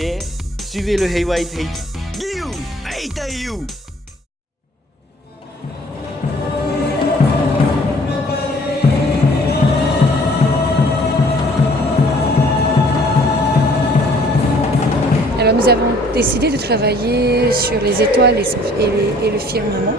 fiers, suivez le Hawaii Tahiti. Giu, Aitayu. Alors nous avons décidé de travailler sur les étoiles et le firmament.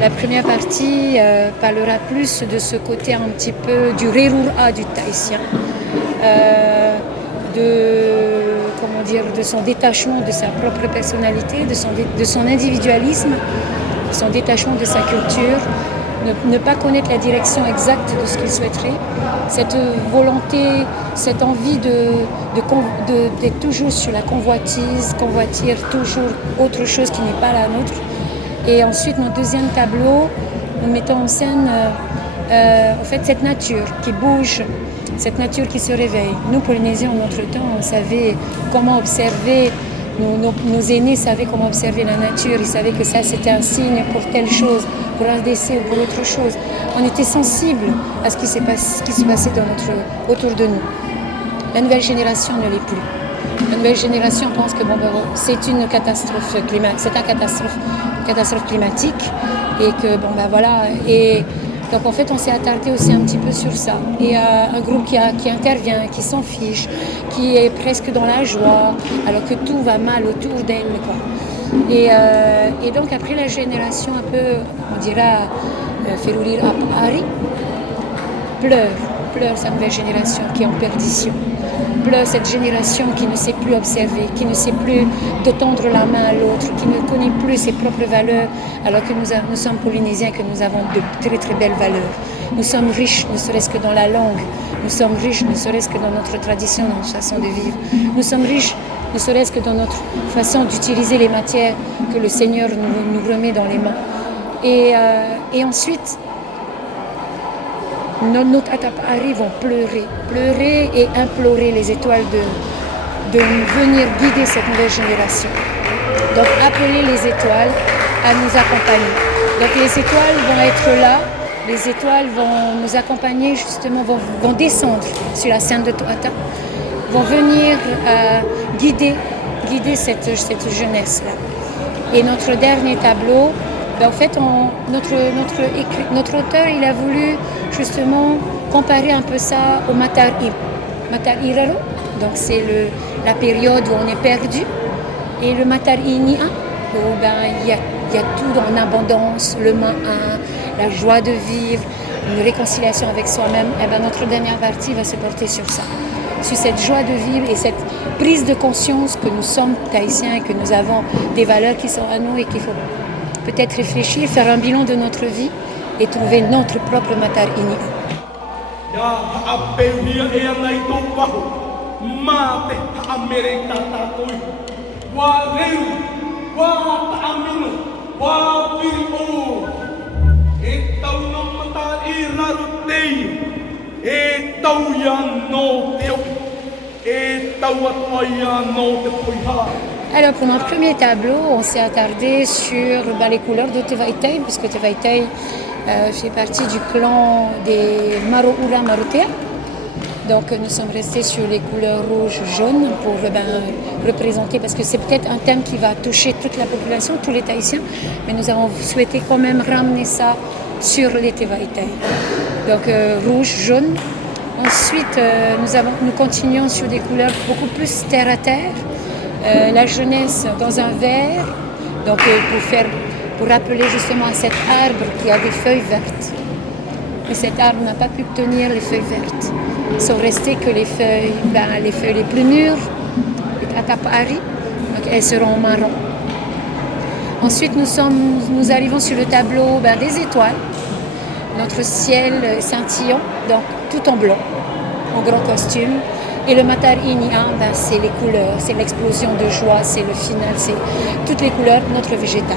La première partie parlera plus de ce côté un petit peu du rerura du tahitien, de son détachement de sa propre personnalité, de son individualisme, de son détachement de sa culture, ne pas connaître la direction exacte de ce qu'il souhaiterait, cette volonté, cette envie d'être toujours sur la convoitise, convoitir toujours autre chose qui n'est pas la nôtre. Et ensuite, notre deuxième tableau, nous mettons en scène en fait, cette nature qui bouge, cette nature qui se réveille. Nous, Polynésiens, en notre temps, on savait comment observer, nos aînés savaient comment observer la nature, ils savaient que ça, c'était un signe pour telle chose, pour un décès ou pour autre chose. On était sensibles à ce qui se passait autour de nous. La nouvelle génération ne l'est plus. La nouvelle génération pense que c'est une catastrophe climatique et que voilà. Et donc en fait on s'est attardé aussi un petit peu sur ça. Et un groupe qui intervient, qui s'en fiche, qui est presque dans la joie, alors que tout va mal autour d'elle, quoi. Et donc après la génération un peu, on dira Ferulir Apari, pleure sa nouvelle génération qui est en perdition. Pleure cette génération qui ne sait plus observer, qui ne sait plus de tendre la main à l'autre, qui ne connaît plus ses propres valeurs, alors que nous sommes Polynésiens, que nous avons de très très belles valeurs. Nous sommes riches, ne serait-ce que dans la langue. Nous sommes riches, ne serait-ce que dans notre tradition, dans notre façon de vivre. Nous sommes riches, ne serait-ce que dans notre façon d'utiliser les matières que le Seigneur nous remet dans les mains. Et ensuite, nos Atapari vont pleurer et implorer les étoiles de venir guider cette nouvelle génération. Donc appeler les étoiles à nous accompagner. Donc les étoiles vont être là, les étoiles vont nous accompagner justement, vont descendre sur la scène de Toata, vont venir guider cette jeunesse-là. Et notre dernier tableau, en fait, notre auteur, il a voulu justement comparer un peu ça au Matar Iraro. Donc c'est la période où on est perdu. Et le Matar Inia, où il y a tout en abondance, le main, la joie de vivre, une réconciliation avec soi-même. Et notre dernière partie va se porter sur ça, sur cette joie de vivre et cette prise de conscience que nous sommes tahitiens, que nous avons des valeurs qui sont à nous et qu'il faut peut-être réfléchir, faire un bilan de notre vie et trouver notre propre Matar Inia. Alors pour notre premier tableau, on s'est attardé sur les couleurs de Te Vaitai, puisque Te Vaitai fait partie du clan des Maroula Marotea. Donc nous sommes restés sur les couleurs rouge, jaune pour représenter, parce que c'est peut-être un thème qui va toucher toute la population, tous les Tahitiens, mais nous avons souhaité quand même ramener ça sur les Te Vaitai. Donc rouge, jaune. Ensuite, nous continuons sur des couleurs beaucoup plus terre à terre. La jeunesse dans un verre, donc pour rappeler justement à cet arbre qui a des feuilles vertes. Mais cet arbre n'a pas pu tenir les feuilles vertes. Ils sont restés que les feuilles les plus mûres, les Atapari, donc elles seront marron. Ensuite, nous arrivons sur le tableau des étoiles. Notre ciel scintillant, donc tout en blanc, en grand costume. Et le Matar Inia, c'est les couleurs, c'est l'explosion de joie, c'est le final, c'est toutes les couleurs de notre végétal.